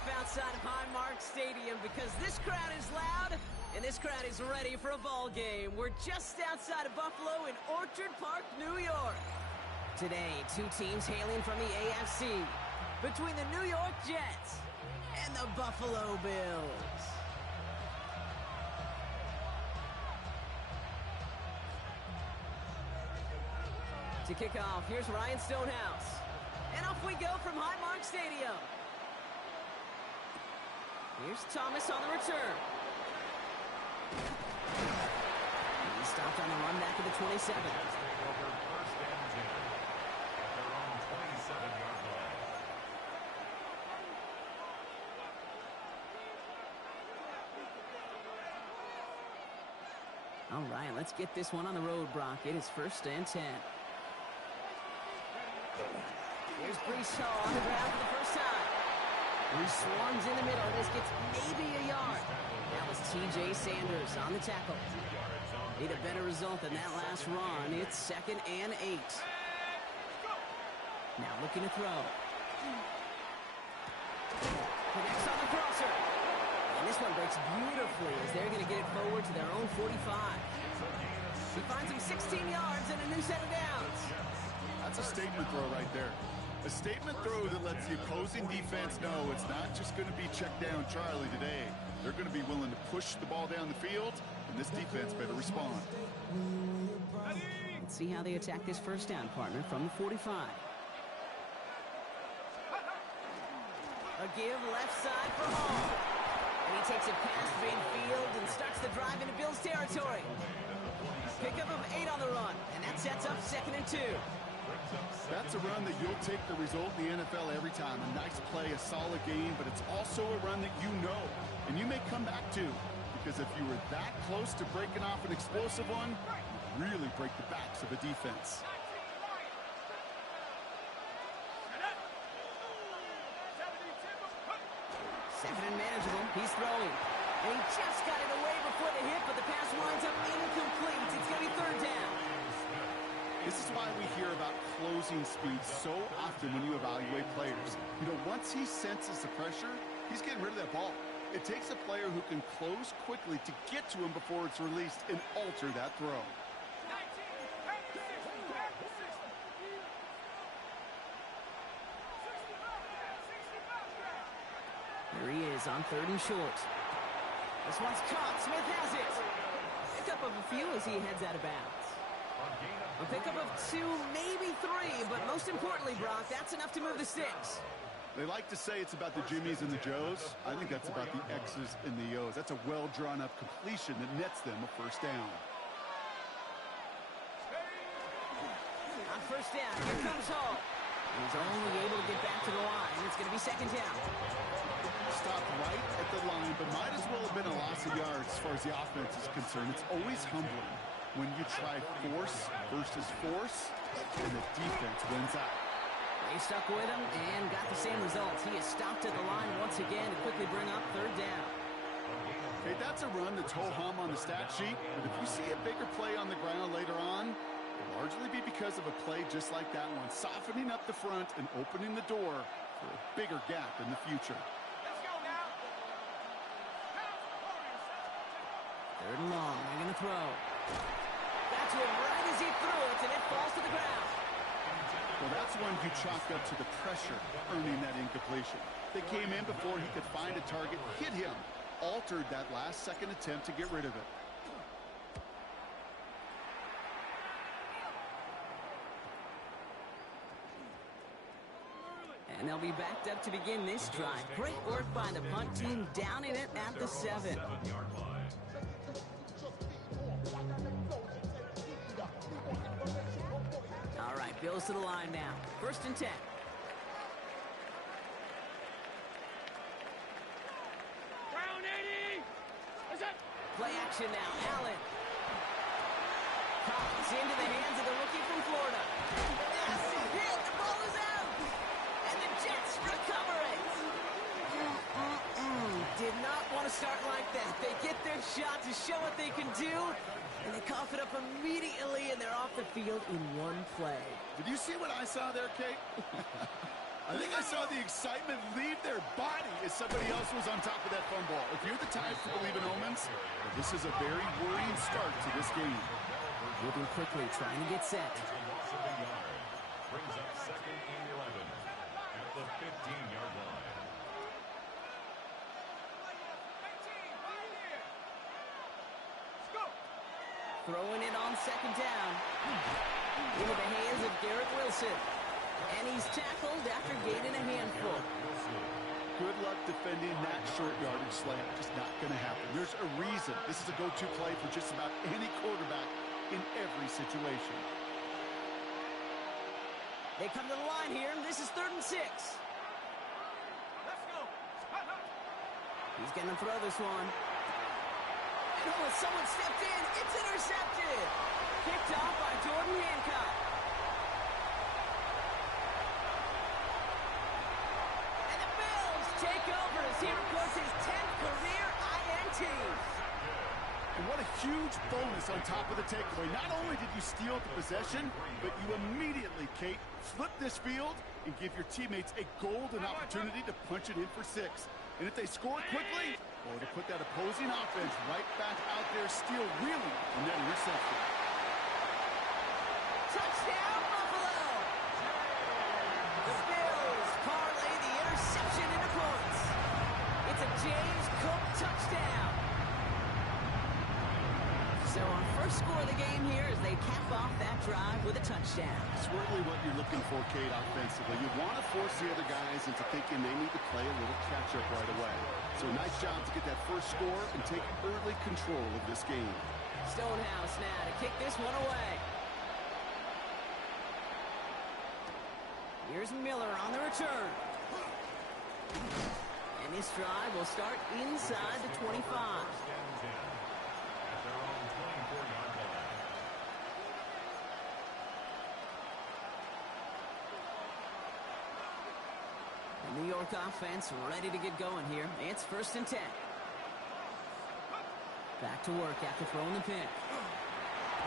off outside of Highmark Stadium because this crowd is loud and this crowd is ready for a ball game. We're just outside of Buffalo in Orchard Park, New York. Today, two teams hailing from the AFC between the New York Jets and the Buffalo Bills. To kick off, here's Ryan Stonehouse. And off we go from Highmark Stadium. Here's Thomas on the return. He stopped on the run back at the 27. All right, let's get this one on the road, Brock. It is 1st and 10. Here's Breece Hall on the ground for the first time. He swarms in the middle. This gets maybe a yard. That was T.J. Sanders on the tackle. Need a better result than that last run. It's 2nd and 8. Now looking to throw. Connects on the crosser. And this one breaks beautifully as they're going to get it forward to their own 45. He finds him 16 yards and a new set of downs. That's a statement throw right there. A statement throw that lets the opposing defense know it's not just going to be check down Charlie today. They're going to be willing to push the ball down the field, and this defense better respond. Let's see how they attack this first down, partner, from the 45. A give left side for Hall. And he takes it past midfield and starts the drive into Bills territory. Pickup of 8 on the run, and that sets up 2nd and 2. That's a run that you'll take the result in the NFL every time. A nice play, a solid game, but it's also a run that you know, and you may come back to. Because if you were that close to breaking off an explosive one, you'd really break the backs of a defense. Second and manageable. He's throwing. And he just got it away before the hit, but the pass winds up incomplete. It's going to be 3rd down. This is why we hear about closing speed so often when you evaluate players. You know, once he senses the pressure, he's getting rid of that ball. It takes a player who can close quickly to get to him before it's released and alter that throw. Here he is on 3rd and short. This one's caught. Smith has it. Pickup of a few as he heads out of bounds. A pickup of 2, maybe 3, but most importantly, Brock, that's enough to move the sticks. They like to say it's about the Jimmies and the Joes. I think that's about the X's and the O's. That's a well-drawn-up completion that nets them a first down. On first down, here comes Hall. He's only able to get back to the line. It's going to be 2nd down. Stopped right at the line, but might as well have been a loss of yards as far as the offense is concerned. It's always humbling when you try force versus force, and the defense wins out. They stuck with him and got the same results. He is stopped at the line once again to quickly bring up 3rd down. Okay, that's a run that's ho-hum on the stat sheet, but if you see a bigger play on the ground later on, it'll largely be because of a play just like that one, softening up the front and opening the door for a bigger gap in the future. 3rd and long. They're going to throw. That's one right as he threw it, and it falls to the ground. Well, that's one you chalked up to the pressure earning that incompletion. They came in before he could find a target, hit him, altered that last-second attempt to get rid of it. And they'll be backed up to begin this drive. Great work by the punt team, downing it at the 7. All right, Bills to the line now. 1st and 10. Brown 80! Play action now. Allen. Collins into the hands of the rookie from Florida. Yes, hit. The ball is out. And the Jets recover it. Did not want to start like that. They get their shot to show what they can do, and they cough it up immediately, and they're off the field in one play. Did you see what I saw there, Kate? I think I saw the excitement leave their body as somebody else was on top of that fumble. If you're the Tides to believe in omens, well, this is a very worrying start to this game. Moving quickly, trying to get set. Brings up 2nd and 11 at the 15-yard line. Throwing it on 2nd down. Into the hands of Garrett Wilson. And he's tackled after gaining a handful. Good luck defending that short yardage slant. Just not going to happen. There's a reason this is a go-to play for just about any quarterback in every situation. They come to the line here. This is 3rd and 6. Let's go. He's going to throw this one. And someone stepped in. It's intercepted. Picked off by Jordan Hancock. And the Bills take over as he records his 10th career INTs. And what a huge bonus on top of the takeaway. Not only did you steal the possession, but you immediately, Kate, flip this field and give your teammates a golden opportunity to punch it in for 6. And if they score quickly, well, to put that opposing offense right back out there, steal reeling from that interception. Touchdown, Buffalo! The Bills parlay the interception into points. It's a James Cook touchdown. So our first score of the game here as they cap off that drive with a touchdown. It's really what you're looking for, Kate, offensively. You want to force the other guys into thinking they need to play a little catch-up right away. So nice job to get that first score and take early control of this game. Stonehouse now to kick this one away. Here's Miller on the return. And this drive will start inside the 25. New York offense ready to get going here. It's 1st and 10. Back to work after throwing the pick.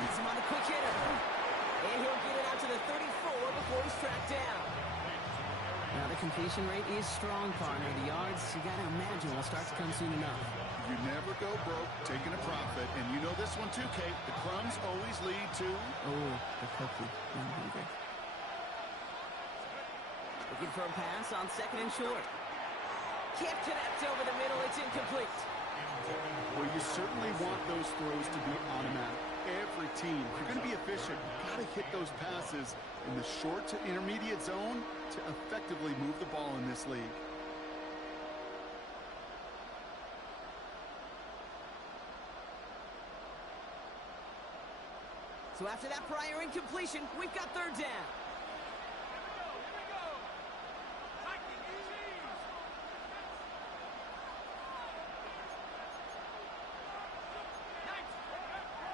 He's him on the quick hitter. And he'll get it out to the 34 before he's tracked down. Now the completion rate is strong, partner. The yards, you got to imagine, will start to come soon enough. You never go broke taking a profit. And you know this one too, Kate. The crumbs always lead to... Oh, the cookie. I'm hungry. Looking for a pass on 2nd and short. Can't connect over the middle. It's incomplete. Well, you certainly want those throws to be automatic. Every team, if you're going to be efficient, you've got to hit those passes in the short to intermediate zone to effectively move the ball in this league. So after that prior incompletion, we've got 3rd down.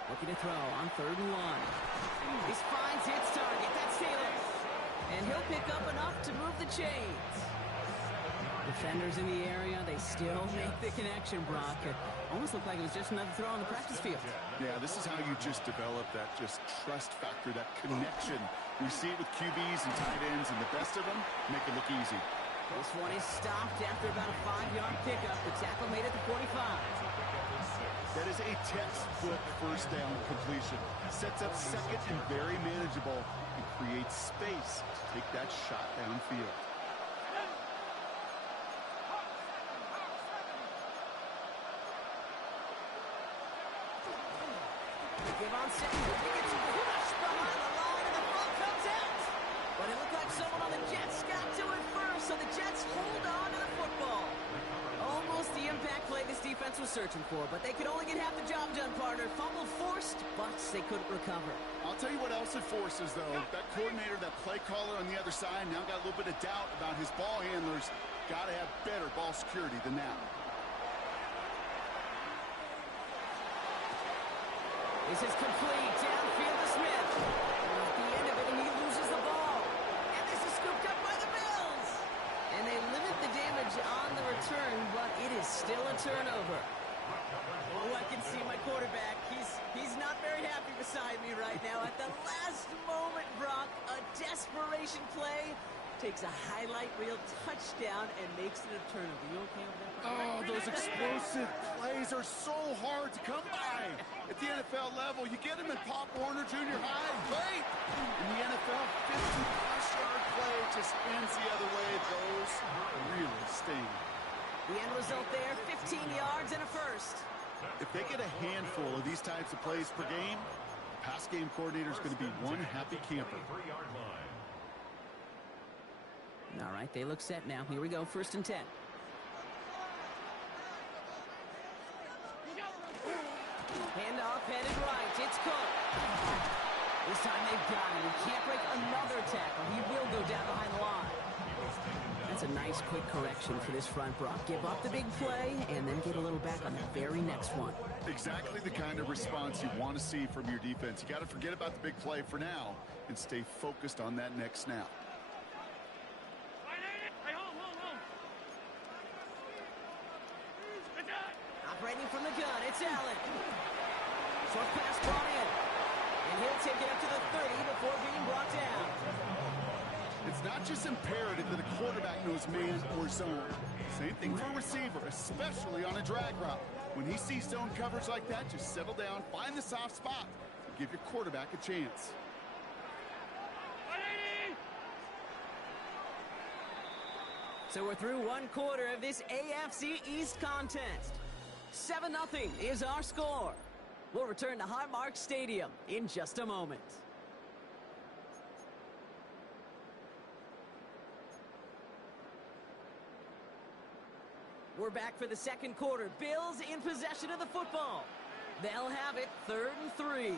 Looking to throw on 3rd and 1. He finds his target. That's Taylor. And he'll pick up enough to move the chains. Defenders in the area, they still make the connection, Brock. It almost looked like it was just another throw on the practice field. Yeah, this is how you just develop that just trust factor, that connection. We see it with QBs and tight ends, and the best of them make it look easy. This one is stopped after about a 5-yard pickup. The tackle made it to 45. That is a textbook first down completion. Sets up 2nd and very manageable and creates space to take that shot downfield. Give on 2nd. He gets pushed behind the line and the ball comes out. But it looked like someone on the Jets got to it first, so the Jets hold on to the football. Almost the impact play this defense was searching for, but they could only get half the job done, partner. Fumble forced, but they couldn't recover. I'll tell you what else it forces, though. That coordinator, that play caller on the other side, now got a little bit of doubt about his ball handlers. Got to have better ball security than that. This is complete. Downfield to Smith. At the end of it, he loses the ball. And this is scooped up by the Bills. And they limit the damage on the return, but it is still a turnover. Oh, I can see my quarterback. He's not very happy beside me right now. At the last moment, Brock, a desperation play, takes a highlight reel touchdown and makes it a turnover. You okay with that? Oh, those explosive plays are so hard to come by. At the NFL level, you get them in Pop Warner Junior High, great. In the NFL, 50-plus-yard play just ends the other way. Those really sting. The end result there, 15 yards and a first. If they get a handful of these types of plays per game, the pass game coordinator is going to be one happy camper. All right, they look set now. Here we go, 1st and 10. Handoff headed right. It's Cook. This time they've got him. He can't break another tackle. He will go down behind the line. That's a nice quick correction for this front, Brock. Give up the big play and then get a little back on the very next one. Exactly the kind of response you want to see from your defense. You got to forget about the big play for now and stay focused on that next snap. Operating from the gun, it's Allen. Short pass brought in. And he'll take it up to the 30 before being brought down. It's not just imperative that a quarterback knows man or zone. Same thing for a receiver, especially on a drag route. When he sees zone coverage like that, just settle down, find the soft spot, and give your quarterback a chance. So we're through one quarter of this AFC East contest. 7-0 is our score. We'll return to Highmark Stadium in just a moment. We're back for the second quarter. Bills in possession of the football. They'll have it 3rd and 3.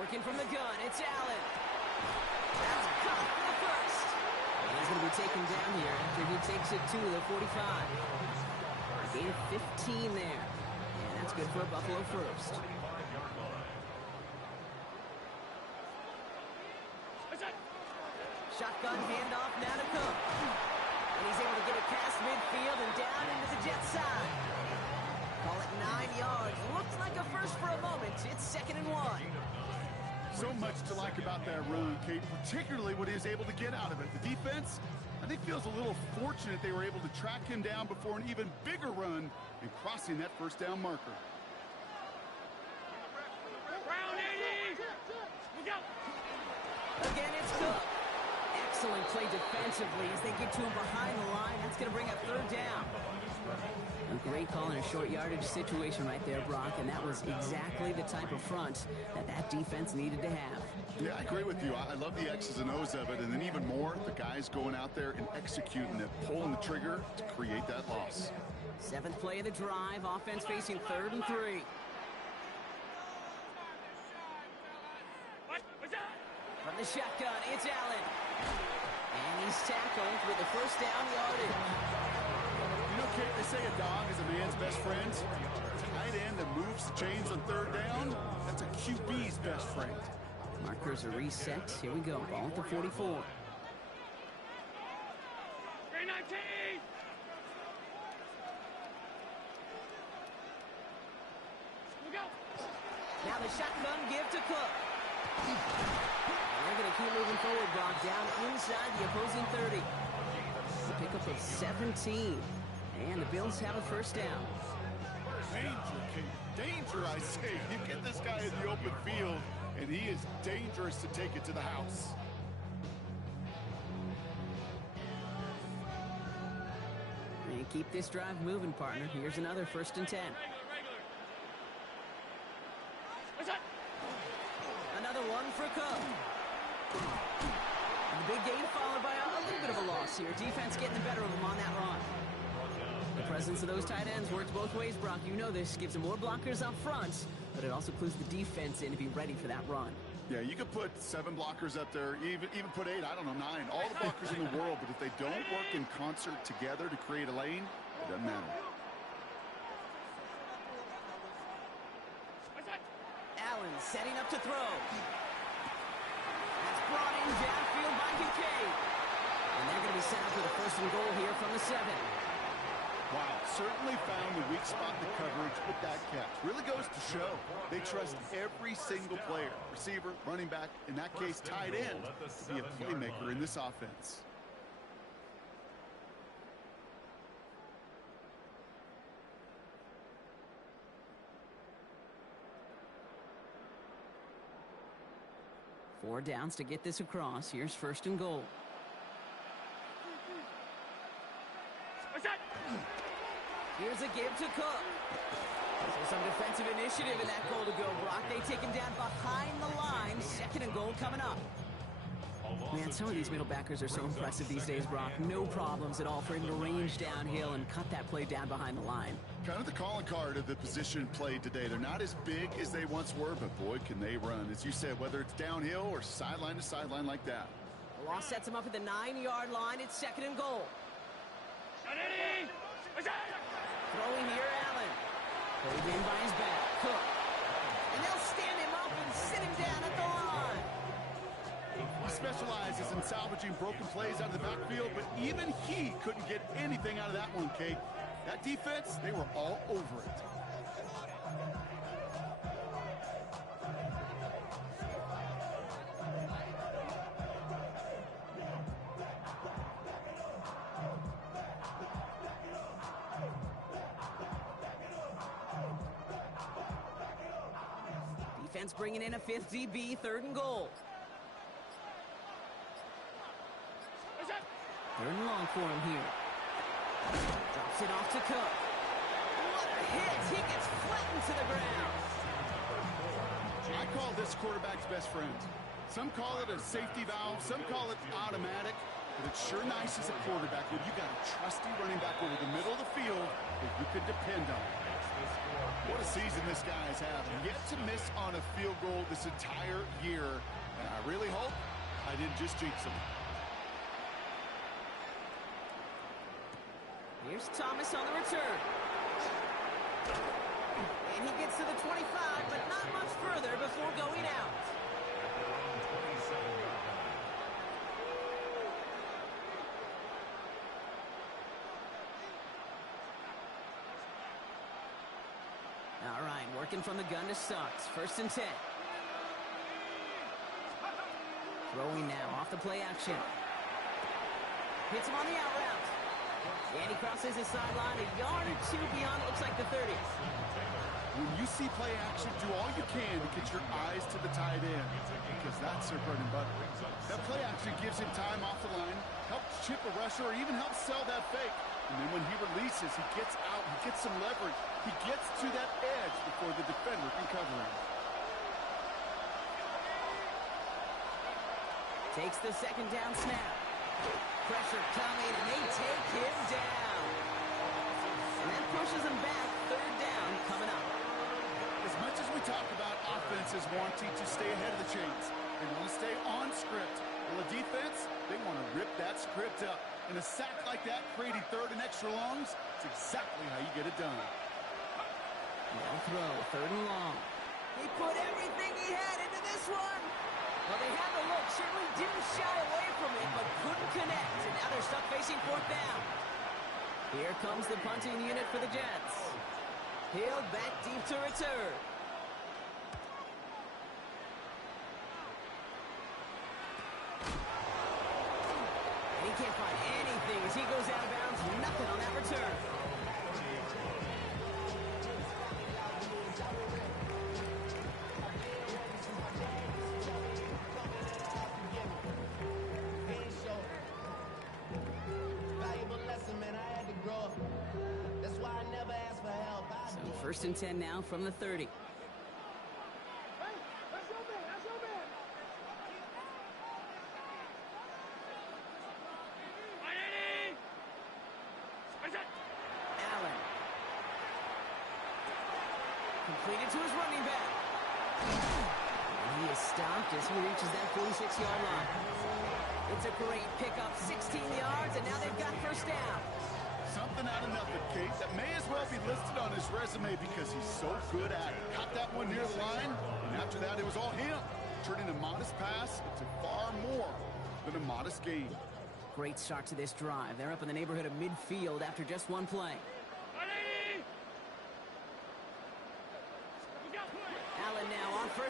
Working from the gun, it's Allen. That's caught for the first. And he's going to be taken down here after he takes it to the 45. Gain of 15 there. And that's good for a Buffalo first. Shotgun handoff now to Cook. And he's able to get it past midfield and down into the Jets side. Call it 9 yards. Looks like a first for a moment. It's 2nd and 1. So much to like about that run, Kate, particularly what he was able to get out of it. The defense, I think, feels a little fortunate they were able to track him down before an even bigger run and crossing that first down marker. Again, it's Cook. Excellent play defensively as they get to him behind the line. That's going to bring up 3rd down. A great call in a short yardage situation right there, Brock, and that was exactly the type of front that defense needed to have. Yeah, I agree with you. I love the X's and O's of it, and then even more, the guys going out there and executing it, pulling the trigger to create that loss. 7th play of the drive, offense facing 3rd and 3. From the shotgun, it's Allen. And he's tackled with the first down yardage. You know, Kate, they say a dog is a man's best friend. Tight end that moves the chains on 3rd down, that's a QB's best friend. Markers are reset. Here we go. Ball at the 44. Now the shotgun give to Cook. They're going to keep moving forward, Brock, down inside the opposing 30. A pickup of 17. And the Bills have a first down. Danger, Kate. Danger, I say. You get this guy in the open field, and he is dangerous to take it to the house. And keep this drive moving, partner. Here's another 1st and 10. Another one for Cook. And the big gain followed by a little bit of a loss here. Defense getting the better of them on that run. The presence of those tight ends works both ways, Brock. You know this. Gives them more blockers up front, but it also clues the defense in to be ready for that run. Yeah, you could put 7 blockers up there, even put 8, I don't know, 9. All the blockers in the world, but if they don't work in concert together to create a lane, it doesn't matter. Allen setting up to throw. That's brought in downfield by Kincaid. And they're going to be set up with a 1st and goal here from the 7. Wow, certainly found the weak spot in the coverage with that catch. Really goes to show they trust every single player, receiver, running back, in that case, tight end, to be a playmaker in this offense. Four downs to get this across. Here's first and goal. Here's a give to Cook. So some defensive initiative in that goal to go, Brock. They take him down behind the line. Second and goal coming up. Man, some of these middle backers are so impressive these days, Brock. No problems at all for him to range downhill and cut that play down behind the line. Kind of the calling card of the position played today. They're not as big as they once were, but boy, can they run. As you said, whether it's downhill or sideline to sideline like that. The loss sets him up at the 9-yard line. It's second and goal. Throwing here, Allen. Pulled in by his back. Cook. And they'll stand him up and sit him down at the line. He specializes in salvaging broken plays out of the backfield, but even he couldn't get anything out of that one, Kate. That defense, they were all over it. Defense bringing in a fifth DB, third and goal. Third and long for him here. Drops it off to Cook. What a hit! He gets flattened to the ground. I call this quarterback's best friend. Some call it a safety valve, some call it automatic, but it's sure nice as a quarterback when you got a trusty running back over the middle of the field that you can depend on. What a season this guy has had. Yet to miss on a field goal this entire year, and I really hope I didn't just jinx him. Here's Thomas on the return. And he gets to the 25, but not much further before going out. All right, working from the gun to Starks. First and 10. Throwing now off the play action. Hits him on the out route. And he crosses his sideline a yard or two beyond, it looks like the 30. When you see play action, do all you can to get your eyes to the tight end, because that's their bread and butter. That play action gives him time off the line, helps chip a rusher, or even helps sell that fake. And then when he releases, he gets out, he gets some leverage. He gets to that edge before the defender can cover him. Takes the second down snap. Pressure coming, and they take him down. And that pushes him back. Third down coming up. As much as we talk about offenses wanting to stay ahead of the chains, they want to stay on script. Well, the defense, they want to rip that script up. And a sack like that, creating third and extra longs, it's exactly how you get it done. Now throw, third and long. He put everything he had into this one. Well, they had the look, certainly didn't shy away from it, but couldn't connect. And now they're stuck facing fourth down. Here comes the punting unit for the Jets. Hill back deep to return. And he can't find anything as he goes out of bounds. Nothing on that return. First and 10 now from the 30. Allen. Completed to his running back. And he is stopped as he reaches that 46-yard line. It's a great pickup, 16 yards, and now they've got first down. Something out of nothing, Kate, that may as well be listed on his resume because he's so good at it. Caught that one near the line, and after that, it was all him. Turning a modest pass into far more than a modest gain. Great start to this drive. They're up in the neighborhood of midfield after just one play.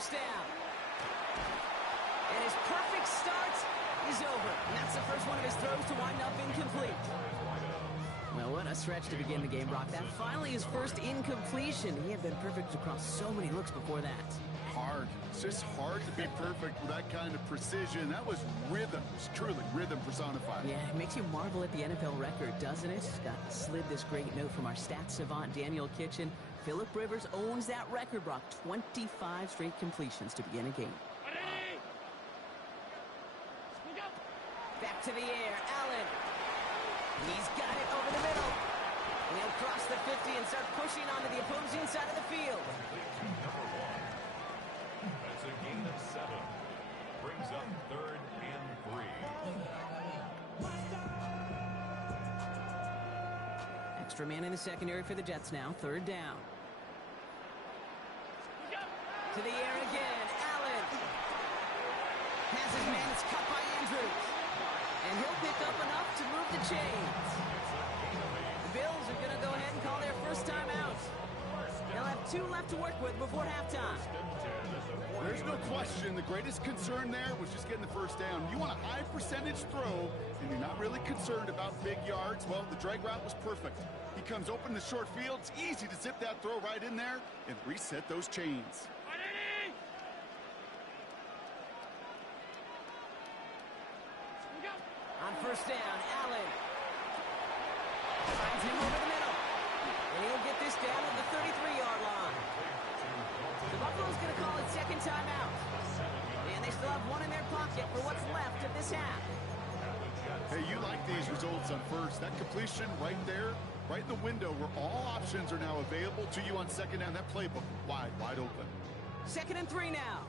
first down. And his perfect start is over. And that's the first one of his throws to wind up incomplete. Well, what a stretch to begin the game, Brock. That finally his first incompletion. He had been perfect across so many looks before that. Hard. It's just hard to be perfect with that kind of precision. That was rhythm. It's truly rhythm personified. Yeah, it makes you marvel at the NFL record, doesn't it? Got slid this great note from our stats savant, Daniel Kitchen. Phillip Rivers owns that record, Brock. 25 straight completions to begin a game. Back to the air, Allen. He's got it over the middle. And he'll cross the 50 and start pushing onto the opposing side of the field. That's a gain of 7. Brings up 3rd and 3. Extra man in the secondary for the Jets now. 3rd down. To the air again, Allen. Has his man, it's cut by Andrews. And he'll pick up enough to move the chains. The Bills are going to go ahead and call their first timeout. They'll have 2 left to work with before halftime. There's no question the greatest concern there was just getting the first down. You want a high percentage throw, and you're not really concerned about big yards. Well, the drag route was perfect. He comes open the short field. It's easy to zip that throw right in there and reset those chains. On first down, Allen finds him over the middle. And he'll get this down at the 33-yard line. The Buffalo's going to call it second timeout. And they still have 1 in their pocket for what's left of this half. Hey, you like these results on first. That completion right there, right in the window where all options are now available to you on second down. That playbook wide open. 2nd and 3 now.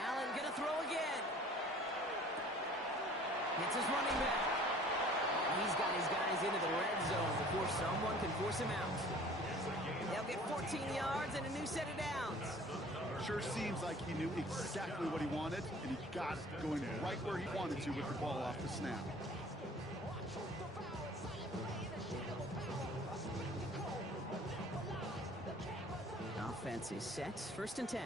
Allen gonna throw again. It's his running back. He's got his guys into the red zone before someone can force him out. They'll get 14 yards and a new set of downs. Sure seems like he knew exactly what he wanted, and he got it, going right where he wanted to with the ball off the snap. Offense is set. 1st and 10.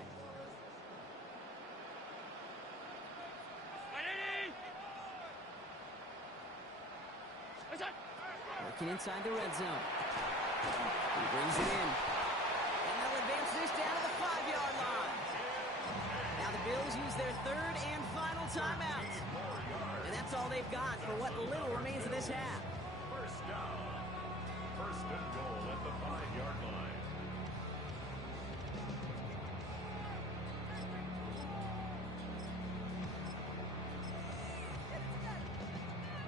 Working inside the red zone. He brings it in. And they'll advance this down to the 5-yard line. Now the Bills use their 3rd and final timeout. And that's all they've got for what little remains of this half. First down. 1st and goal at the 5-yard line.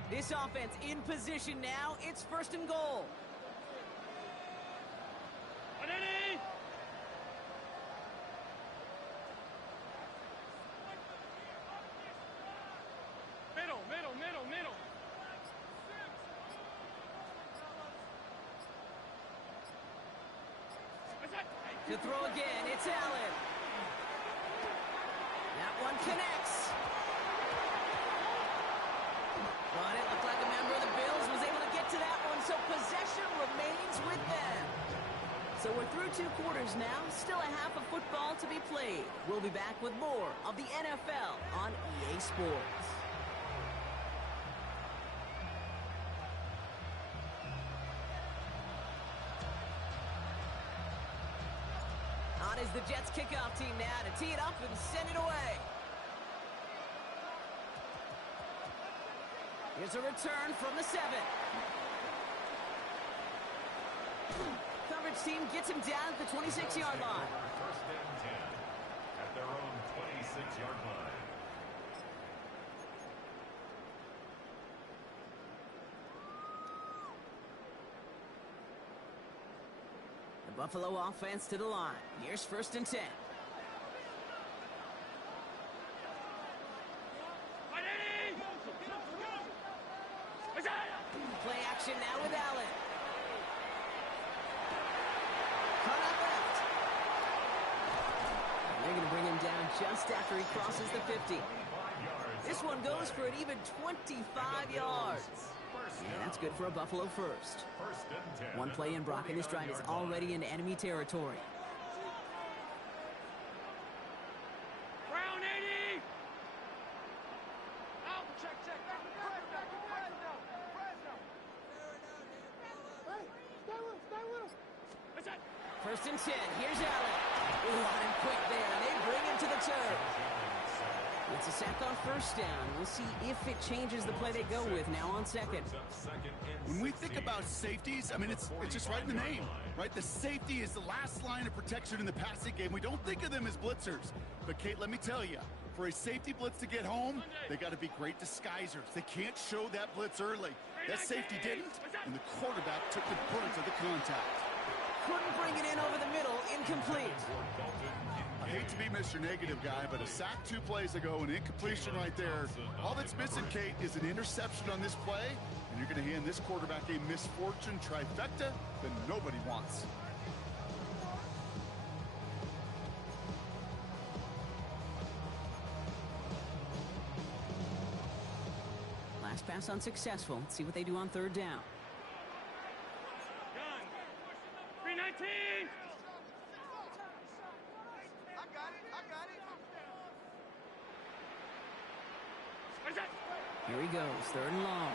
This offense in position now. It's 1st and goal. Middle. To throw again, it's Allen. That one connects. But it looked like a member of the Bills was able to get to that one, so possession remains with them. So we're through 2 quarters now, still a half of football to be played. We'll be back with more of the NFL on EA Sports. On is the Jets kickoff team now to tee it up and send it away. Here's a return from the 7. Coverage team gets him down at the 26-yard line. 1st and 10 at their own 26-yard line. The Buffalo offense to the line. Here's 1st and 10. Play action now with Allen. Cut out left. And they're going to bring him down just after he crosses the 50. 25 yards This one goes for an even 25 yards. And that's good for a Buffalo first. One play in, Brock, and this drive is already into enemy territory. Brown 80! First and 10. Here's Allen. Ooh, on him quick there, and they bring him to the turf. It's a sack on first down. We'll see if it changes the play they go with now on second. When we think about safeties, I mean, it's just right in the name, right? The safety is the last line of protection in the passing game. We don't think of them as blitzers. But, Kate, let me tell you, for a safety blitz to get home, they got to be great disguisers. They can't show that blitz early. That safety didn't, and the quarterback took the brunt of the contact. Couldn't bring it in over the middle. Incomplete. I hate to be Mr. Negative guy, but a sack 2 plays ago, an incompletion right there. All that's missing, Kate, is an interception on this play, and you're going to hand this quarterback a misfortune trifecta that nobody wants. Last pass unsuccessful. Let's see what they do on third down. 319! Here he goes, third and long.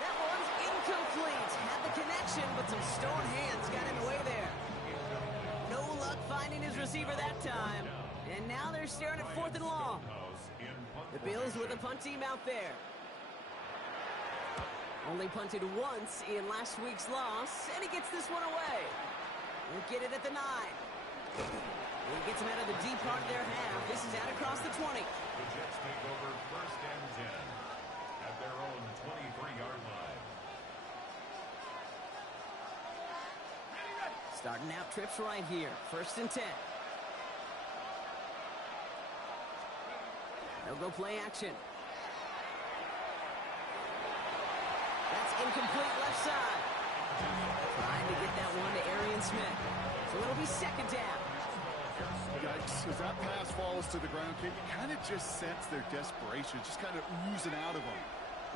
That one's incomplete. Had the connection, but some stone hands got in the way there. No luck finding his receiver that time. And now they're staring at fourth and long. The Bills with a punt team out there. Only punted once in last week's loss, and he gets this one away. We'll get it at the 9. He gets him out of the deep part of their half. This is out across the 20. The Jets take over first and 10 at their own 23-yard line. Starting out trips right here. First and 10. They'll go play action. That's incomplete left side. Trying to get that one to Arian Smith. So it'll be second down. Yikes, as that pass falls to the ground, Kate, you kind of just sense their desperation, just kind of oozing out of them.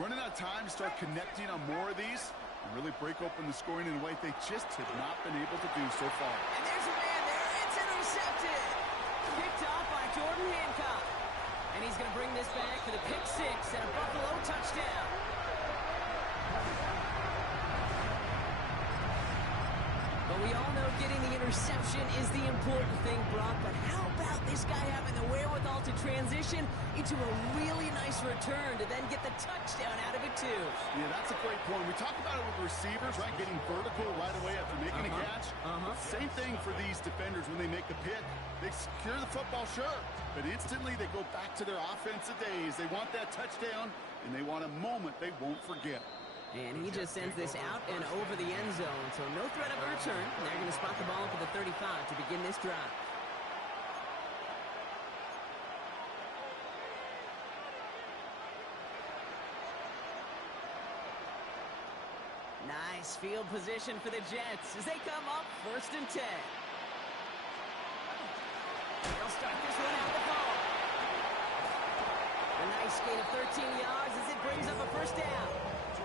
Running out of time to start connecting on more of these and really break open the scoring in a way they just have not been able to do so far. And there's a man there. It's intercepted. Picked off by Jordan Hancock. And he's going to bring this back for the pick 6 and a Buffalo touchdown. But we all know getting the interception is the important thing, Brock. But how about this guy having the wherewithal to transition into a really nice return to then get the touchdown out of it, too? Yeah, that's a great point. We talk about it with receivers, right? Getting vertical right away after making a catch. Same thing for these defenders when they make the pick. They secure the football, sure. But instantly they go back to their offensive days. They want that touchdown, and they want a moment they won't forget. And he just sends this out and over the end zone, so no threat of a return. They're going to spot the ball for the 35 to begin this drive. Nice field position for the Jets as they come up first and 10. They'll start this one out the ball. A nice gain of 13 yards as it brings up a first down.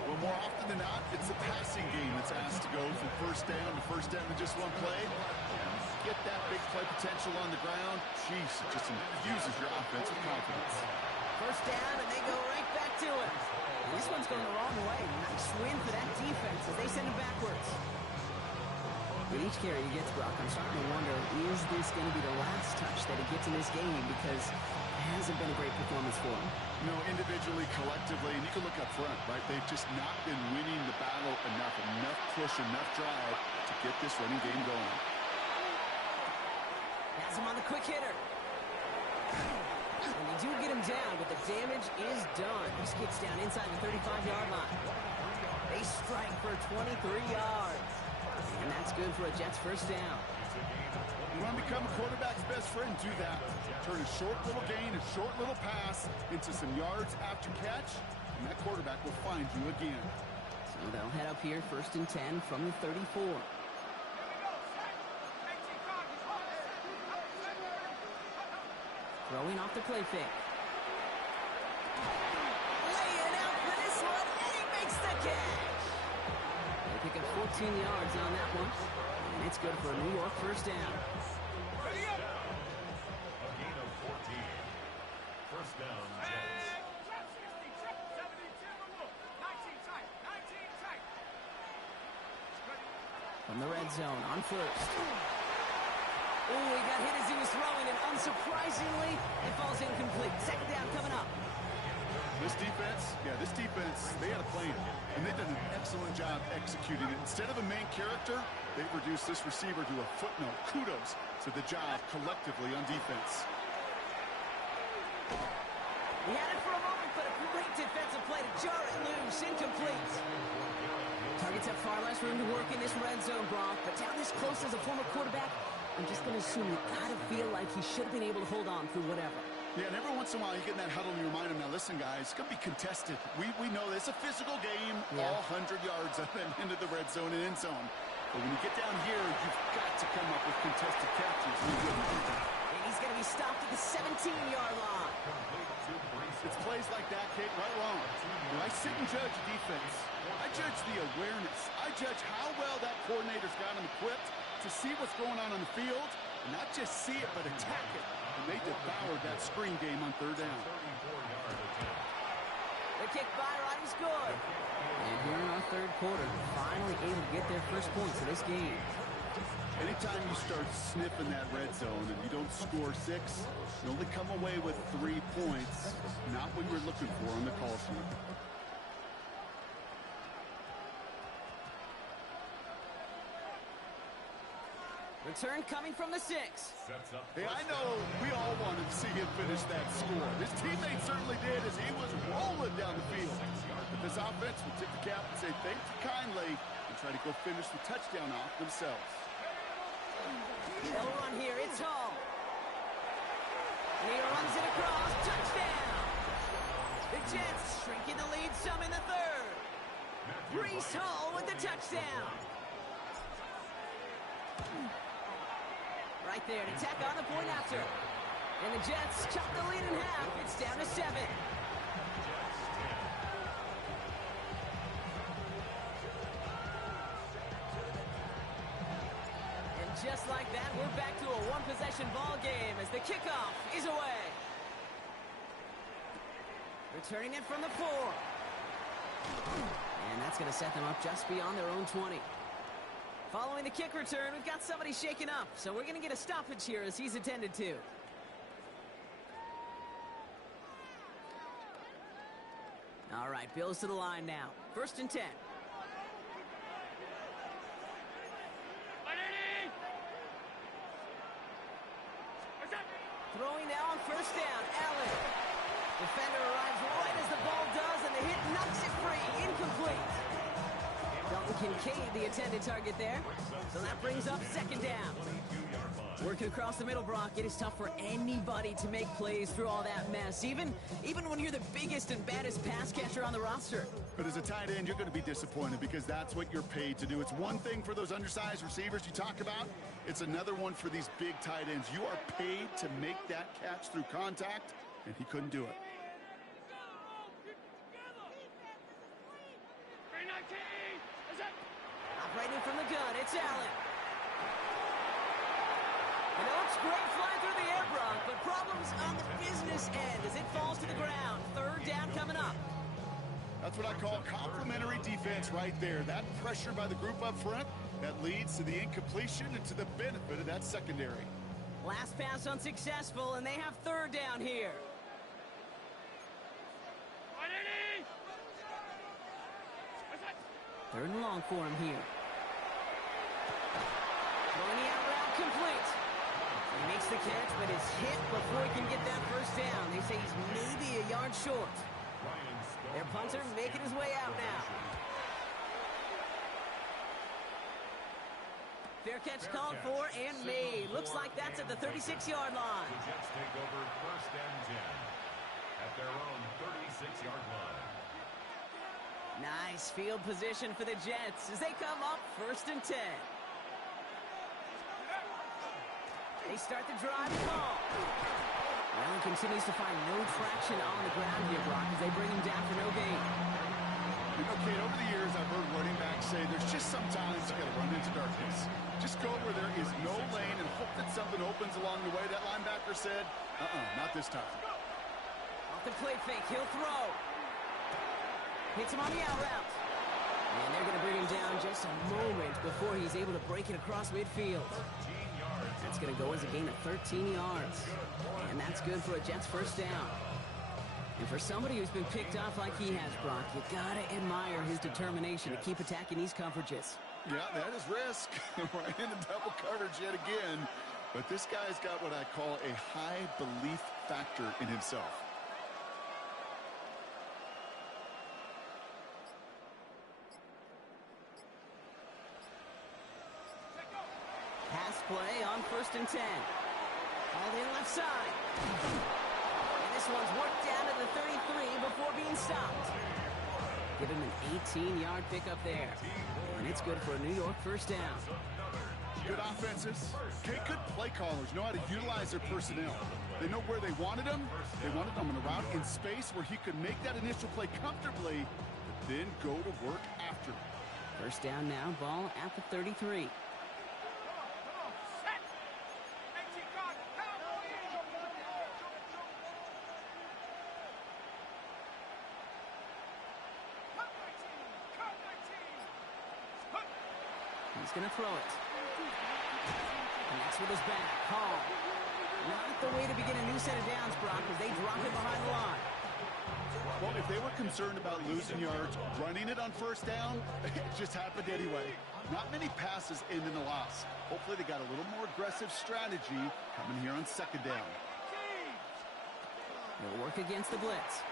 Well, more often than not, it's the passing game that's asked to go from first down in just one play. Get that big play potential on the ground. Jeez, it just infuses your offense with confidence. First down, and they go right back to it. And this one's going the wrong way. Nice win for that defense as they send him backwards. With each carry he gets, Brock, I'm starting to wonder, is this going to be the last touch that he gets in this game? Because it hasn't been a great performance for him. No, individually, collectively, and you can look up front, right? They've just not been winning the battle enough push, enough drive to get this running game going. Has him on the quick hitter. And they do get him down, but the damage is done. This gets down inside the 35-yard line. They strike for 23 yards. And that's good for a Jets first down. You want to become a quarterback's best friend? Do that. Turn a short little gain, a short little pass into some yards after catch, and that quarterback will find you again. So they'll head up here first and 10 from the 34. Throwing off the play fake. Laying out for this one, and he makes the catch. They pick up 14 yards on that one, and it's good for a New York first down. A gain of 14. First down, Jets. From the red zone on first. Oh, he got hit as he was throwing, and unsurprisingly, it falls incomplete. Second down coming up. This defense, they had a plan, and they did an excellent job executing it. Instead of a main character, they've reduced this receiver to a footnote. Kudos to the job collectively on defense. He had it for a moment, but a great defensive play to jar it loose. Incomplete. Targets have far less room to work in this red zone, Brock, but down this close as a former quarterback, I'm just going to assume you got to feel like he should have been able to hold on through whatever. Yeah, and every once in a while you get in that huddle and you remind him, now listen, guys, it's going to be contested. We know it's a physical game, all 100 yards into the red zone and end zone. But when you get down here, you've got to come up with contested catches. And he's going to be stopped at the 17-yard line. It's plays like that, Kate, right or wrong. When I sit and judge defense, I judge the awareness. I judge how well that coordinator's got him equipped to see what's going on the field, and not just see it, but attack it. And they devoured that screen game on third down. The kick by right is good. And here in our third quarter, finally able to get their first points of this game. Anytime you start sniffing that red zone and you don't score 6, you only come away with 3 points. Not what you were looking for on the call sheet. Return coming from the 6. Hey, I know we all wanted to see him finish that score. His teammates certainly did as he was rolling down the field. But this offense will tip the cap and say thank you kindly and try to go finish the touchdown off themselves. They'll run here. It's Hall. And he runs it across. Touchdown. The Jets shrinking the lead some in the third. Breece Hall with the touchdown. Right there to tack on the point after. And the Jets chop the lead in half. It's down to 7. And just like that, we're back to a one-possession ball game as the kickoff is away. Returning it from the 4. And that's going to set them up just beyond their own 20. Following the kick return, we've got somebody shaken up, so we're going to get a stoppage here as he's attended to. All right, Bills to the line now. 1st and 10. Throwing now on 1st down, Allen. Defender arrives right as the ball does, and the hit knocks it free. Incomplete. Dalton Kincaid, the intended target there. So that brings up 2nd down. Working across the middle, Brock, it is tough for anybody to make plays through all that mess, even when you're the biggest and baddest pass catcher on the roster. But as a tight end, you're going to be disappointed because that's what you're paid to do. It's one thing for those undersized receivers you talk about. It's another one for these big tight ends. You are paid to make that catch through contact, and he couldn't do it. Operating from the gun, it's Allen. And it looks great flying through the air, Brock, but problems on the business end as it falls to the ground. 3rd down coming up. That's what I call complimentary defense right there. That pressure by the group up front, that leads to the incompletion and to the benefit of that secondary. Last pass unsuccessful, and they have 3rd down here. 3rd and long for him here. Throwing the out route complete. He makes the catch, but is hit before he can get that 1st down. They say he's maybe a yard short. Their punter making his way out now. Fair catch called for and made. Looks like that's at the 36-yard line. The Jets take over 1st and 10 at their own 36-yard line. Nice field position for the Jets as they come up 1st and 10. They start the drive and ball. Well, Allen continues to find no traction on the ground here, Brock, as they bring him down for no gain. You know, Kate, over the years, I've heard running backs say there's just sometimes you got to run into darkness. Just go where there is no lane and hope that something opens along the way. That linebacker said, not this time. Off the play fake, he'll throw. Hits him on the out route. And they're going to bring him down just a moment before he's able to break it across midfield. That's going to go as a gain of 13 yards. And that's good for a Jets first down. And for somebody who's been picked off like he has, Brock, you got to admire his determination to keep attacking these coverages. Yeah, that is risk. Right into double coverage yet again. But this guy's got what I call a high belief factor in himself. Pass play on 1st and 10. All in left side. And this one's worked down to the 33 before being stopped. Give him an 18-yard pickup there. And it's good for a New York first down. Good offenses. Okay, good play callers know how to utilize their personnel. They know where they wanted them. They wanted them on a route in space where he could make that initial play comfortably, but then go to work after. First down now, ball at the 33. He's going to throw it. Connects with his back. Hall. Not the way to begin a new set of downs, Brock, as they drop it behind the line. Well, if they were concerned about losing yards, running it on first down, it just happened anyway. Not many passes end in a loss. Hopefully they got a little more aggressive strategy coming here on second down. They'll work against the blitz.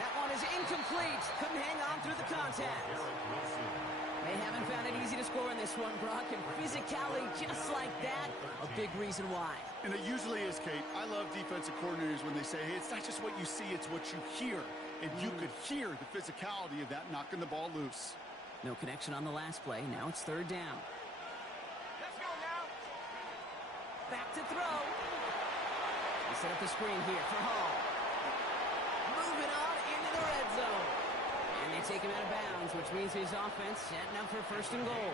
That one is incomplete. Couldn't hang on through the contact. They haven't found it easy to score in this one, Brock, and physicality just like that, a big reason why. And it usually is, Kate. I love defensive coordinators when they say, hey, it's not just what you see, it's what you hear. And you could hear the physicality of that knocking the ball loose. No connection on the last play. Now it's third down. Let's go now. Back to throw. They set up the screen here for Hall. Moving on into the red zone. And they take him out of bounds, which means his offense setting up for first and goal.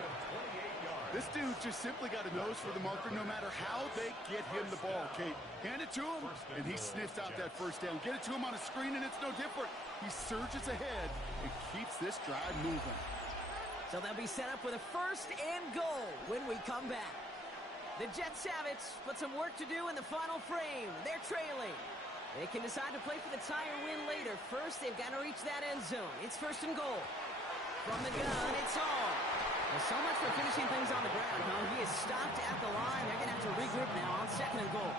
This dude just simply got a nose for the marker no matter how they get him the ball, Kate. Hand it to him, and he sniffs out that first down. Get it to him on a screen, and it's no different. He surges ahead and keeps this drive moving. So they'll be set up with a first and goal when we come back. The Jets have it, but some work to do in the final frame. They're trailing. They can decide to play for the tie or win later. First, they've got to reach that end zone. It's first and goal. From the gun, it's on. Well, so much for finishing things on the ground, huh? He is stopped at the line. They're going to have to regroup now on second and goal.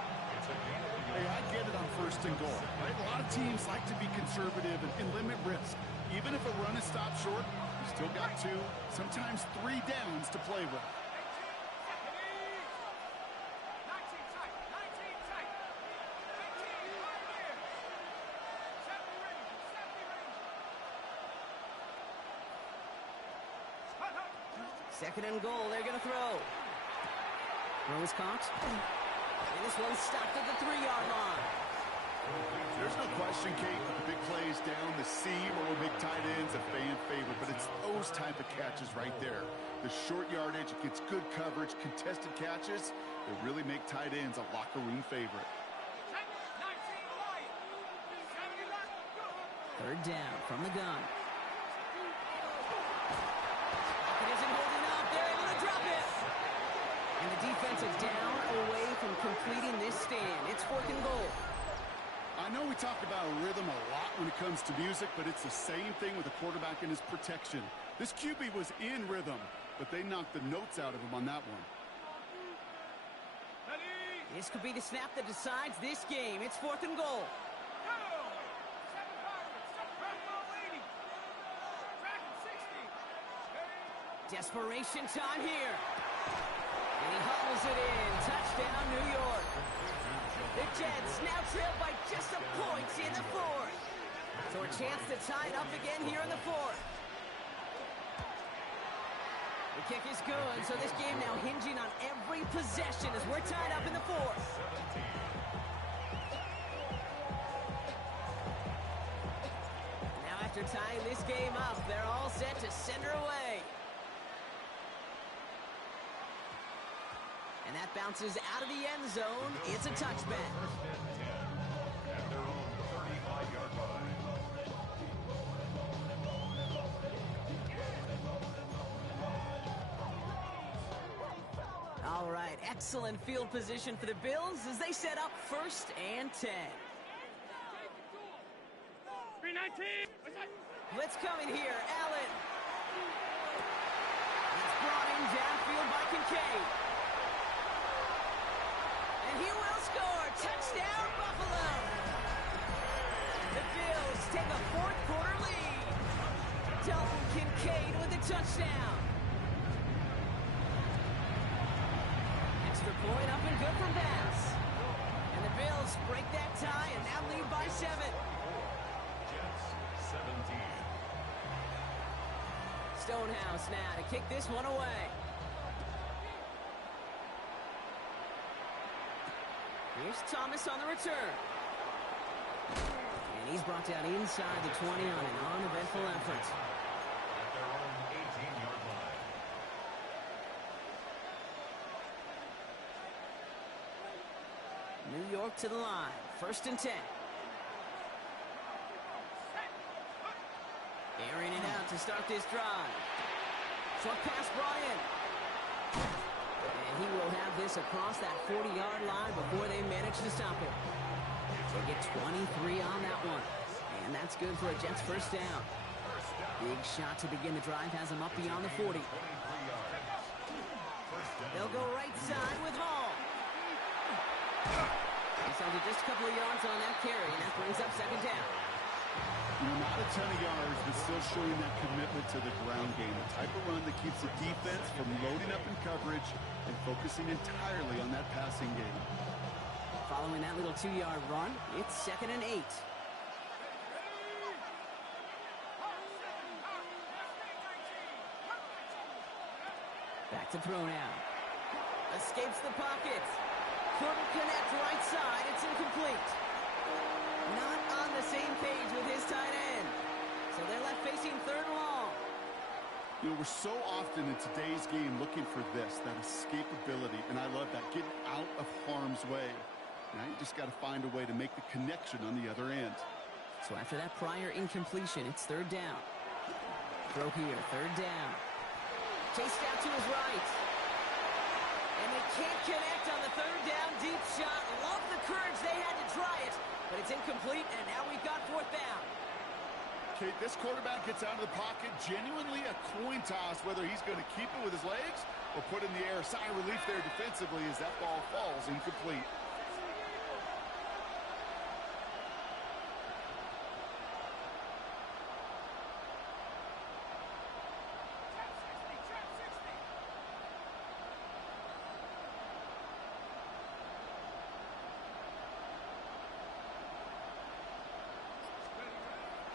Hey, I get it on first and goal, right? A lot of teams like to be conservative and limit risk. Even if a run is stopped short, you still got 2, sometimes 3 downs to play with. Second and goal, they're going to throw. Throw is caught. And this one's stopped at the 3-yard line. There's no question, Kate, with the big plays down the seam or big tight ends, a fan favorite, but it's those type of catches right there. The short yardage, it gets good coverage, contested catches that really make tight ends a locker room favorite. Third down from the gun. It isn't holding up. They're able to drop it. And the defense is down away from completing this stand. It's fourth and goal. I know we talk about rhythm a lot when it comes to music, but it's the same thing with the quarterback and his protection. This QB was in rhythm, but they knocked the notes out of him on that one. This could be the snap that decides this game. It's fourth and goal. Desperation time here. And he hustles it in. Touchdown, New York. The Jets now trail by just a point in the fourth. So a chance to tie it up again here in the fourth. The kick is good, so this game now hinging on every possession as we're tied up in the fourth. after tying this game up, they're all set to send her away. And that bounces out of the end zone. It's a touchback. First and 10 at their own 35-yard line. All right, excellent field position for the Bills as they set up 1st and 10. 319. Blitz coming here, Allen. It's brought in downfield by Kincaid. And he will score. Touchdown, Buffalo. The Bills take a 4th quarter lead. Dalton Kincaid with the touchdown. Extra point up and good from Bass. And the Bills break that tie and now lead by 7. Jets 17. Stonehouse now to kick this one away. Here's Thomas on the return. And he's brought down inside the 20 on an uneventful effort. At their own 18-yard line. New York to the line. 1st and 10. Airing it out to start this drive. Short pass brought in. And he will have this across that 40-yard line before they manage to stop it. So get 23 on that one. And that's good for a Jets 1st down. Big shot to begin the drive has them up beyond the 40. They'll go right side with Hall. He's held it just a couple of yards on that carry, and that brings up 2nd down. Not a ton of yards, but still showing that commitment to the ground game. The type of run that keeps the defense from loading up in coverage and focusing entirely on that passing game. Following that little 2-yard run, it's 2nd and 8. Back to throw now. Escapes the pocket. Couldn't connect right side. It's incomplete. Not on the same page with his tight end. So they're left facing 3rd and long. You know, we're so often in today's game looking for this, that escapability, and I love that, getting out of harm's way. Now you just got to find a way to make the connection on the other end. So after that prior incompletion, it's 3rd down. Throw here, 3rd down. Chased out to his right. And they can't connect on the 3rd down deep shot. Love the courage they had to try it, but it's incomplete, and now we've got 4th down. Okay, this quarterback gets out of the pocket, genuinely a coin toss whether he's going to keep it with his legs or put in the air. Sigh of relief there defensively as that ball falls incomplete.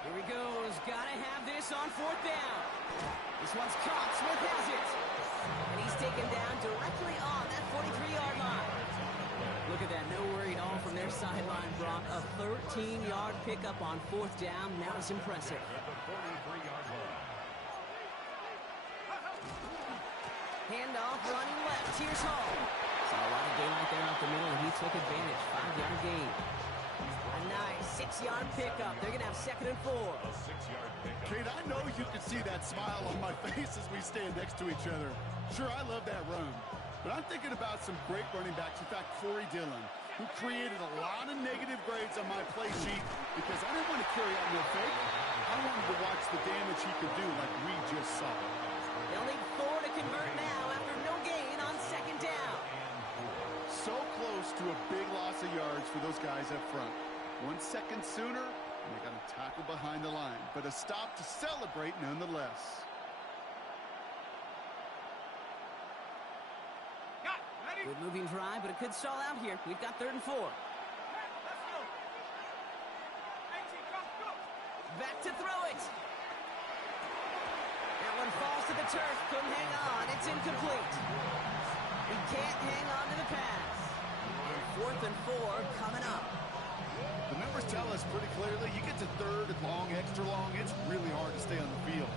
Here he goes. Gotta have this on 4th down. This one's caught. Smith has it. And he's taken down directly on that 43-yard line. Look at that. No worry at all from their sideline, Brock. A 13-yard pickup on 4th down. Now it's impressive. At the 43-yard line. Handoff running left. Here's Hall. Saw a lot of daylight there up the middle, and he took advantage. 5-yard gain. A nice 6-yard pickup. They're going to have 2nd and 4. A 6-yard pickup. Kate, I know you can see that smile on my face as we stand next to each other. Sure, I love that run. But I'm thinking about some great running backs. In fact, Corey Dillon, who created a lot of negative grades on my play sheet because I didn't want to carry out no fake. I wanted to watch the damage he could do like we just saw. They'll need 4 to convert now after no gain on 2nd down. So close to a big loss of yards for those guys up front. 1 second sooner, and they got to tackle behind the line. But a stop to celebrate nonetheless. Good moving drive, but it could stall out here. We've got 3rd and 4. Back to throw it. That one falls to the turf. Couldn't hang on. It's incomplete. He can't hang on to the pass. 4th and 4 coming up. The numbers tell us pretty clearly you get to 3rd and long, extra long, it's really hard to stay on the field.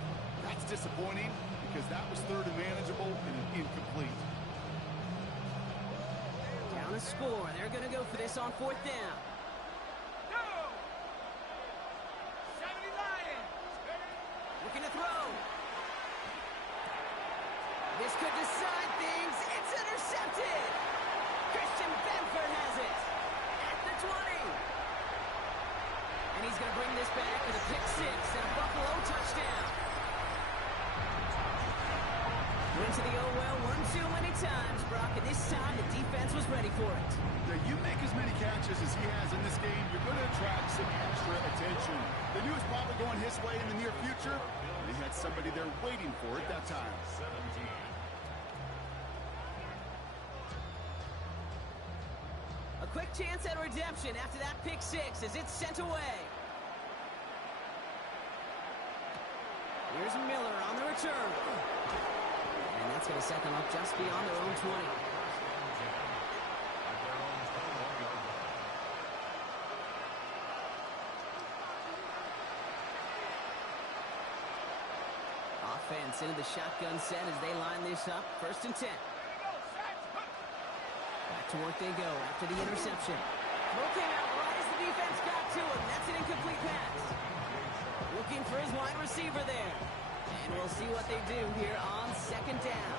That's disappointing because that was third and manageable and an incomplete. Down a score. They're going to go for this on fourth down. Looking to throw. This could decide things. It's intercepted. Christian Benford has it at the 20. And he's going to bring this back with a pick six and a Buffalo touchdown. Went to the oh well one too many times, Brock, and this time the defense was ready for it. Yeah, you make as many catches as he has in this game, you're going to attract some extra attention. They knew it was probably going his way in the near future. They had somebody there waiting for it that time. 17. A quick chance at redemption after that pick six as it's sent away. Here's Miller on the return. And that's going to set them up just beyond their own 20. Offense into the shotgun set as they line this up. First and 10. Back to work they go after the interception. Throw came out right as the defense got to him. That's an incomplete pass. Looking for his wide receiver there. And we'll see what they do here on second down.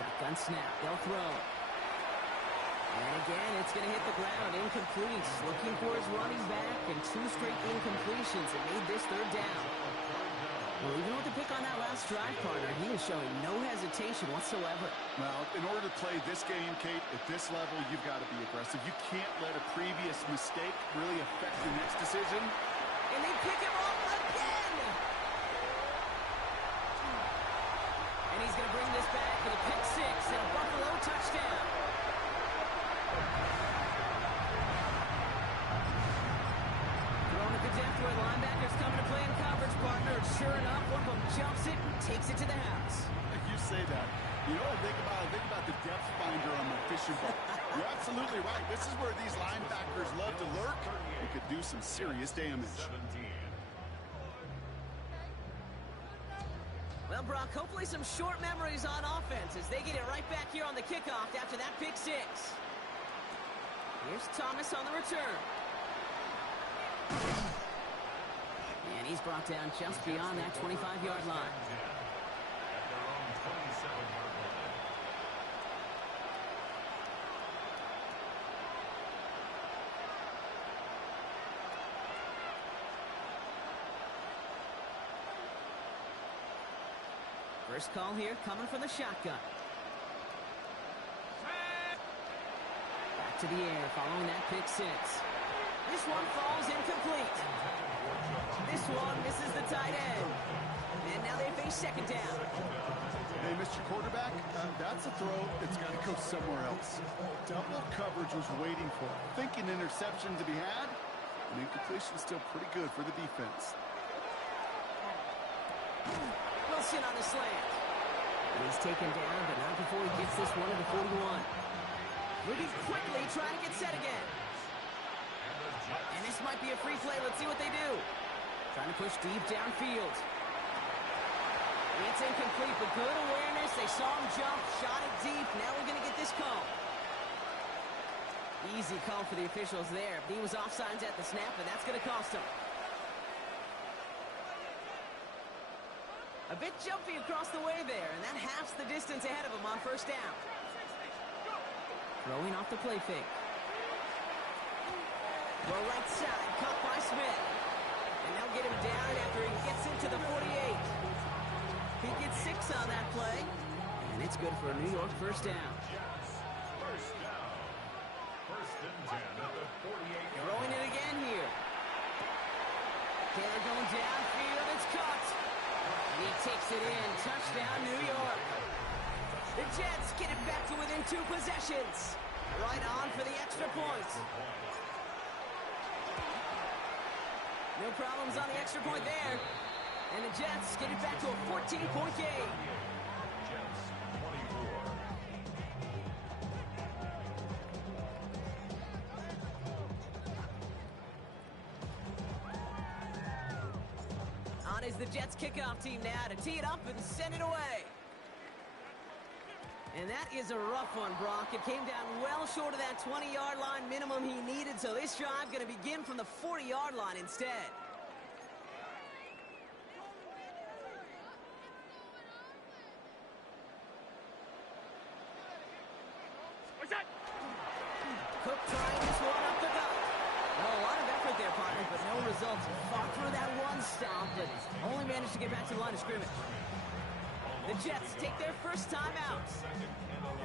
Shotgun snap. They'll throw. And again, it's going to hit the ground. Incomplete. Looking for his running back, and two straight incompletions that made this third down. Well, even with the pick on that last drive, partner, he was showing no hesitation whatsoever. Well, in order to play this game, Kate, at this level, you've got to be aggressive. You can't let a previous mistake really affect the next decision. And they pick him off again! And he's going to bring this back with a pick six and a Buffalo touchdown. Throwing at the depth where the linebackers coming to play in coverage, partner. Sure enough, one of them jumps it and takes it to the house. You say that. You know what I think about? I think about the depth finder on my fishing boat. You're absolutely right. This is where these linebackers love to lurk. It could do some serious damage. 17. Well, Brock, hopefully some short memories on offense as they get it right back here on the kickoff after that pick six. Here's Thomas on the return. And he's brought down just beyond that 25-yard line. At their own 27-yard line. First call here coming from the shotgun. Back to the air following that pick six. This one falls incomplete. This one misses the tight end. And now they face second down. Hey, Mr. Quarterback, that's a throw that's got to go somewhere else. Double coverage was waiting for it. Thinking interception to be had, and incompletion still pretty good for the defense. Wilson on the slant. He's taken down, but not before he gets this one to the 41. Moving quickly, trying to get set again. And this might be a free play. Let's see what they do. Trying to push deep downfield. It's incomplete, but good awareness. They saw him jump, shot it deep. Now we're going to get this call. Easy call for the officials there. He was offsides at the snap, and that's going to cost him. A bit jumpy across the way there, and that halves the distance ahead of him on first down. Throwing off the play fake. Throw right side, caught by Smith. And they'll get him down after he gets into the 48. He gets 6 on that play, and it's good for a New York first down. First down. First and 10 at the 48. Throwing it again here. Taylor going downfield, it's caught. He takes it in. Touchdown, New York. The Jets get it back to within 2 possessions. Right on for the extra point. No problems on the extra point there. And the Jets get it back to a 14-point game. Jets 24. the Jets kickoff team now to tee it up and send it away. And that is a rough one, Brock. It came down well short of that 20-yard line minimum he needed, so this drive going to begin from the 40-yard line instead. Cook trying this one up the gut. Well, a lot of effort there, partner, but no results. Fought through that one stomp, but only managed to get back to the line of scrimmage. The Jets take their first time out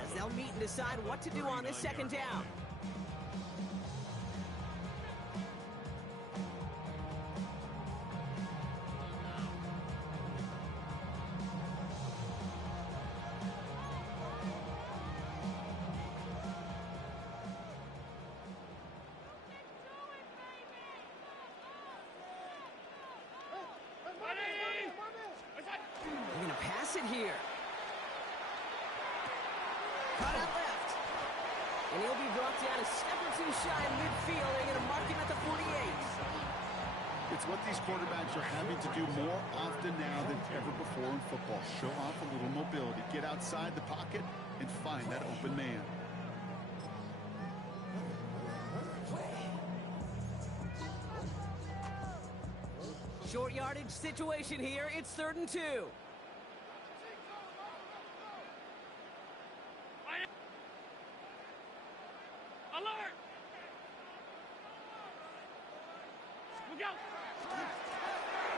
as they'll meet and decide what to do on this second down. They're going to pass it here. Cut out left. And he'll be brought down a step or two shy of midfield. They're going to mark him at the 48. It's what these quarterbacks are having to do more often now than ever before in football. Show off a little mobility. Get outside the pocket and find that open man. Short yardage situation here. It's 3rd and 2. Alert! Look out!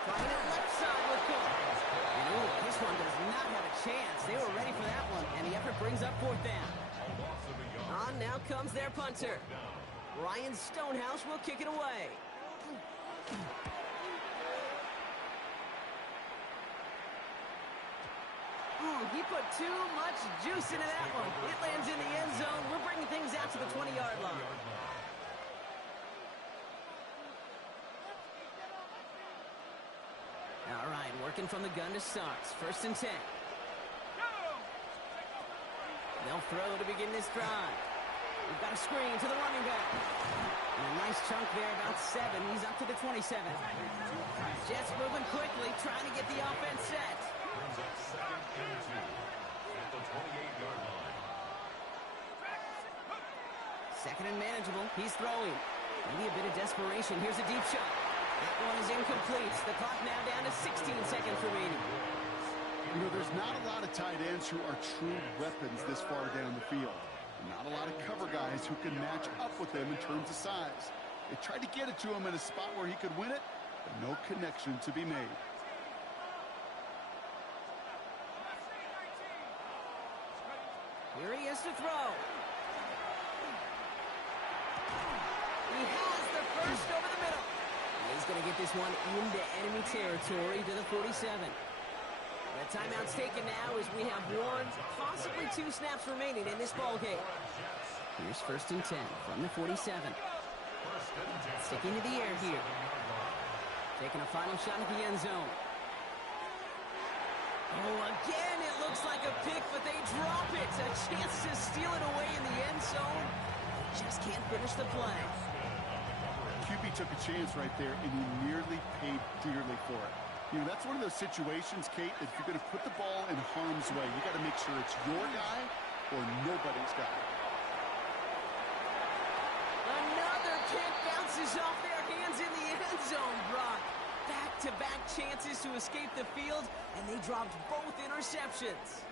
Trying it left side with Cook. And this one does not have a chance. They were ready for that one, and the effort brings up 4th down. On now comes their punter. Ryan Stonehouse will kick it away. He put too much juice into that one. It lands in the end zone. We're bringing things out to the 20-yard line. All right, working from the gun to start. 1st and 10. They'll throw to begin this drive. We've got a screen to the running back. And a nice chunk there, about 7. He's up to the 27. Jets moving quickly, trying to get the offense set. Brings up 2nd and 2 at the 28-yard line. 2nd and manageable. He's throwing. Maybe a bit of desperation. Here's a deep shot. That one is incomplete. The clock now down to 16 seconds remaining. You know, there's not a lot of tight ends who are true weapons this far down the field. Not a lot of cover guys who can match up with them in terms of size. They tried to get it to him in a spot where he could win it, but no connection to be made. Here he is to throw. He has the first over the middle. He's going to get this one into enemy territory to the 47. The timeout's taken now as we have 1, possibly 2 snaps remaining in this ball game. Here's 1st and 10 from the 47. Sticking to the air here. Taking a final shot at the end zone. Oh, again, it looks like a pick, but they drop it. A chance to steal it away in the end zone. Just can't finish the play. QB took a chance right there, and he nearly paid dearly for it. You know, that's one of those situations, Kate, that if you're going to put the ball in harm's way, you got to make sure it's your guy or nobody's guy. Another kick bounces off their hands in the end zone, Brock. Back-to-back chances to escape the field, and they dropped both interceptions.